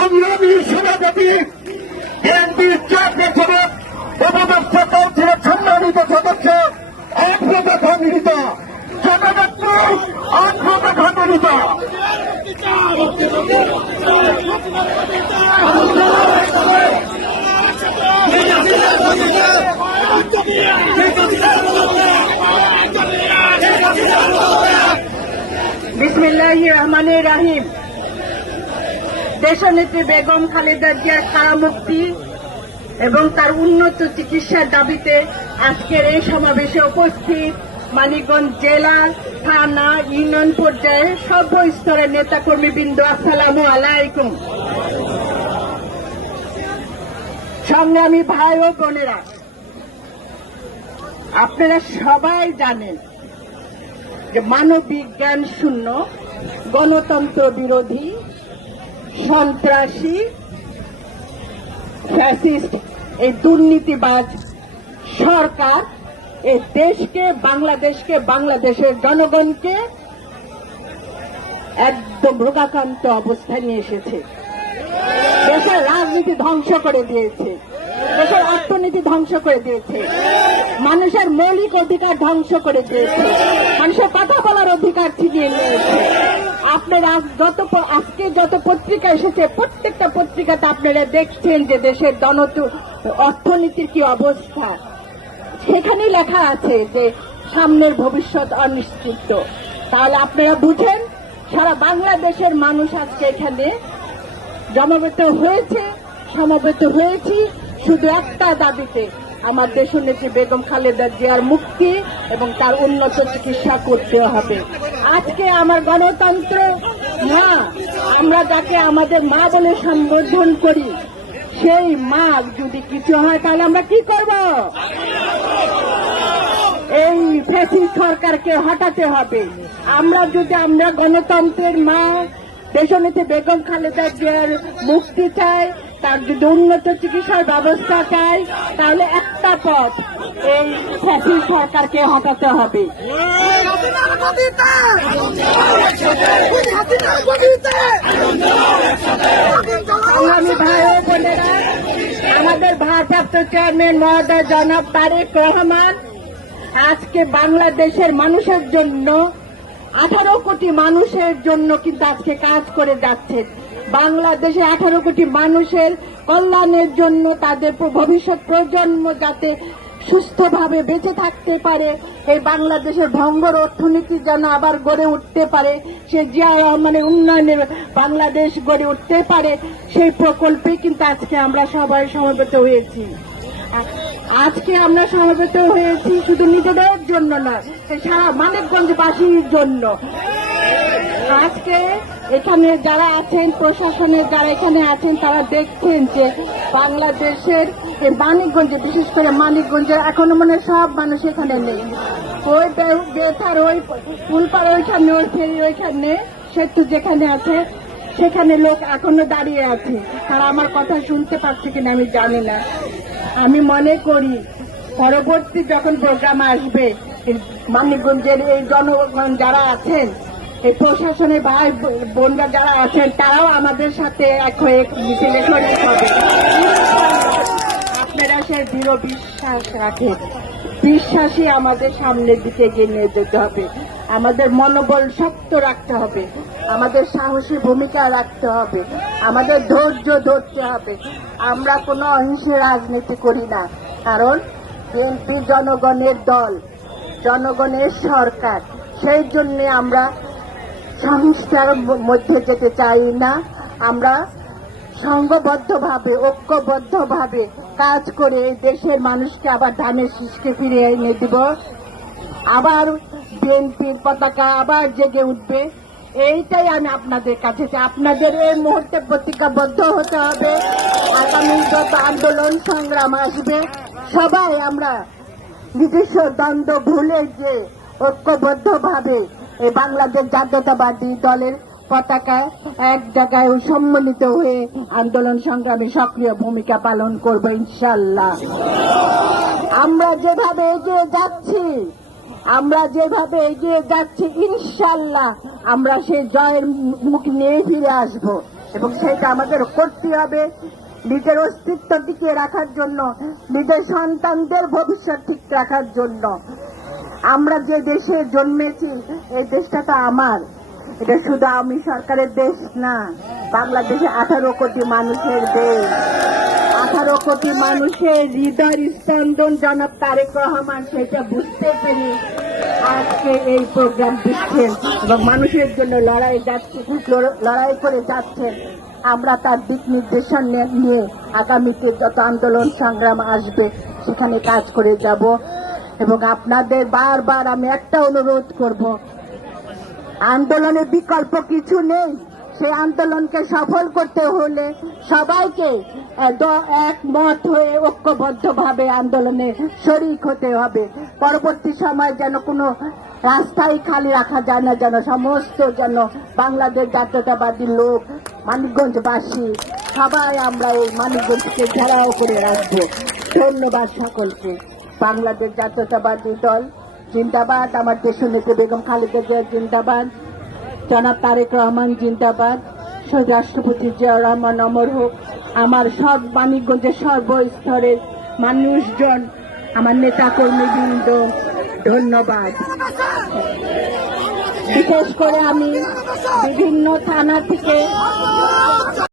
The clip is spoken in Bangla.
সংগ্রামী সভাপতি বিএনপির উপদেষ্টা কাউন্সিলের সম্মানিত সদস্য আত্মতা খণ্ডিত জননেত্রী আত্মতা খণ্ডিত বিসমিল্লাহ রহমানের রাহিম। দেশনেত্রী বেগম খালেদা জিয়ার কারামুক্তি এবং তার উন্নত চিকিৎসার দাবিতে আজকের এই সমাবেশে উপস্থিত মানিকগঞ্জ জেলা, থানা, ইউনিয়ন পর্যায়ে সর্বস্তরের নেতাকর্মীবৃন্দ, আসসালামু আলাইকুম। সংগ্রামী ভাই ও বোনেরা, আপনারা সবাই জানেন যে মানবিজ্ঞান শূন্য, গণতন্ত্র বিরোধী সন্ত্রাসী, ফ্যাসিস্ট এই দুর্নীতিবাজ সরকার এই দেশকে, বাংলাদেশকে, বাংলাদেশের জনগণকে একদম রোগাক্রান্ত অবস্থায় নিয়ে এসেছে। দেশের রাজনীতি ধ্বংস করে দিয়েছে। দেশের অর্থনীতি ধ্বংস করে দিয়েছে। মানুষের মৌলিক অধিকার ধ্বংস করে দিয়েছে। মানুষের কথা বলার অধিকার ছিনিয়ে নিয়েছে আপনারা যত আজকে যত পত্রিকা এসেছে, প্রত্যেকটা পত্রিকাতে আপনারা দেখছেন যে দেশের জনত অর্থনীতির কি অবস্থা। সেখানেই লেখা আছে যে সামনের ভবিষ্যৎ অনিশ্চিত। তাহলে আপনারা বুঝেন, সারা বাংলাদেশের মানুষ আজকে এখানে জমাবেত হয়েছে, সমবেত হয়েছি, শুধু একটা দাবিতে। আমার দেশনেত্রী বেগম খালেদা জিয়ার মুক্তি এবং তার উন্নত চিকিৎসা করতে হবে। আজকে আমার গণতন্ত্র, মা, আমরা যাকে আমাদের মা বলে সম্বোধন করি, সেই মা যদি কিছু হয়, তাহলে আমরা কি করব? এই ফেসি সরকারকে হটাতে হবে। আমরা যদি আমরা গণতন্ত্রের মা দেশনেত্রী বেগম খালেদা জিয়ার মুক্তি চাই, তার যদি উন্নত চিকিৎসার ব্যবস্থা চাই, তাহলে একটা পথ, এই ফ্যাসিস্ট সরকারকে হটাতে হবে। সংগ্রামী ভাই ও বোনেরা, আমাদের ভারপ্রাপ্ত চেয়ারম্যান মহোদয় জনাব তারেক রহমান, আজকে বাংলাদেশের মানুষের জন্য আঠারো কোটি মানুষের জন্য কিন্তু আজকে কাজ করে যাচ্ছেন বাংলাদেশে আঠারো কোটি মানুষের কল্যাণের জন্য তাদের ভবিষ্যৎ প্রজন্ম যাতে সুস্থভাবে বেঁচে থাকতে পারে, এই বাংলাদেশের ভঙ্গর অর্থনীতি যেন আবার গড়ে উঠতে পারে, সে জিয়া রহমানের উন্নয়নের বাংলাদেশ গড়ে উঠতে পারে, সেই প্রকল্পে কিন্তু আজকে আমরা সবাই সমবেত হয়েছি। আজকে আমরা সমবেত হয়েছি শুধু নিজেদের জন্য নয় এই সারা মানিকগঞ্জবাসীর জন্য। আজকে এখানে যারা আছেন, প্রশাসনের যারা এখানে আছেন, তারা দেখছেন যে বাংলাদেশের মানিকগঞ্জে, বিশেষ করে মানিকগঞ্জের এখনও মনে সব মানুষ এখানে নেই। ওই বেথার ওই ফুলপাড় ওইখানে, ওই ফেরি ওইখানে, সেতু যেখানে আছে, সেখানে লোক এখনও দাঁড়িয়ে আছে। তারা আমার কথা শুনতে পাচ্ছে কিনা আমি জানি না। আমি মনে করি, পরবর্তী যখন প্রোগ্রাম আসবে মানিকগঞ্জের এই জনগণ যারা আছেন, এই প্রশাসনের ভাই বোনরা যারা আছেন, তারাও আমাদের সাথে এক হয়ে মিছিলে আপনারা সে দৃঢ় বিশ্বাস রাখেন। বিশ্বাসই আমাদের সামনের দিকে এগিয়ে নিয়ে যেতে হবে। আমাদের মনোবল শক্ত রাখতে হবে। আমাদের সাহসী ভূমিকা রাখতে হবে। আমাদের ধৈর্য ধরতে হবে। আমরা কোনো অহিংসে রাজনীতি করি না। কারণ বিএনপি জনগণের দল, জনগণের সরকার, সেই জন্যে আমরা সহিংসার মধ্যে যেতে চাই না। আমরা সংঘবদ্ধভাবে, ঐক্যবদ্ধভাবে কাজ করে এই দেশের মানুষকে আবার ধানের শীষকে ফিরিয়ে এনে দিব। আবার বিএনপির পতাকা আবার জেগে উঠবে। এইটাই আমি আপনাদের কাছে। আপনাদের এই মুহূর্তে প্রতিজ্ঞাবদ্ধ হতে হবে। আগামী যত আন্দোলন সংগ্রাম আসবে, সবাই আমরা নিজস্ব দ্বন্দ্ব ভুলে যে ঐক্যবদ্ধভাবে এই বাংলাদেশ জাতীয়তাবাদী দলের পতাকা এক জায়গায় সম্মিলিত হয়ে আন্দোলন সংগ্রামে সক্রিয় ভূমিকা পালন করব ইনশাল্লাহ আমরা যেভাবে এগিয়ে যাচ্ছি, আমরা যেভাবে এগিয়ে যাচ্ছি ইনশাল্লাহ আমরা সেই জয়ের মুখ নিয়ে ফিরে আসব এবং সেটা আমাদের করতে হবে। নিজের অস্তিত্ব টিকিয়ে রাখার জন্য, নিজের সন্তানদের ভবিষ্যৎ ঠিক রাখার জন্য। আমরা যে দেশে জন্মেছি, এই দেশটা তো আমার। এটা শুধু আমি সরকারের দেশ না, বাংলাদেশে আঠারো কোটি মানুষের দেশ। আঠারো কোটি মানুষের হৃদয় স্পন্দন জনাব তারেক রহমান, সেটা বুঝতে পেরে আজকে এই প্রোগ্রাম দিচ্ছেন এবং মানুষের জন্য লড়াই যাচ্ছে লড়াই করে যাচ্ছেন আমরা তার দিক নির্দেশন নিয়ে আগামীতে যত আন্দোলন সংগ্রাম আসবে, সেখানে কাজ করে যাব। এবং আপনাদের বারবার আমি একটা অনুরোধ করব আন্দোলনের বিকল্প কিছু নেই। সেই আন্দোলনকে সফল করতে হলে সবাইকে একমত হয়ে ঐক্যবদ্ধভাবে আন্দোলনে শরিক হতে হবে। পরবর্তী সময় যেন কোনো রাস্তাই খালি রাখা যায় না, যেন সমস্ত যেন বাংলাদেশ জাতীয়তাবাদী লোক, মানিকগঞ্জবাসী, সবাই আমরা এই মানিকগঞ্জকে ঘেরাও করে রাখব। ধন্যবাদ সকলকে। বাংলাদেশ জাতীয়তাবাদী দল, জিন্দাবাদ। আমার দেশনেত্রী বেগম খালেদা জিয়া জিন্দাবাদ। জনাব তারেক রহমান জিন্দাবাদ। শহীদ রাষ্ট্রপতি জিয়া রহমান অমর হোক। আমার সব মানিকগঞ্জের সর্বস্তরের মানুষজন, আমার নেতা কর্মীবৃন্দ ধন্যবাদ। বিশেষ করে আমি বিভিন্ন থানা থেকে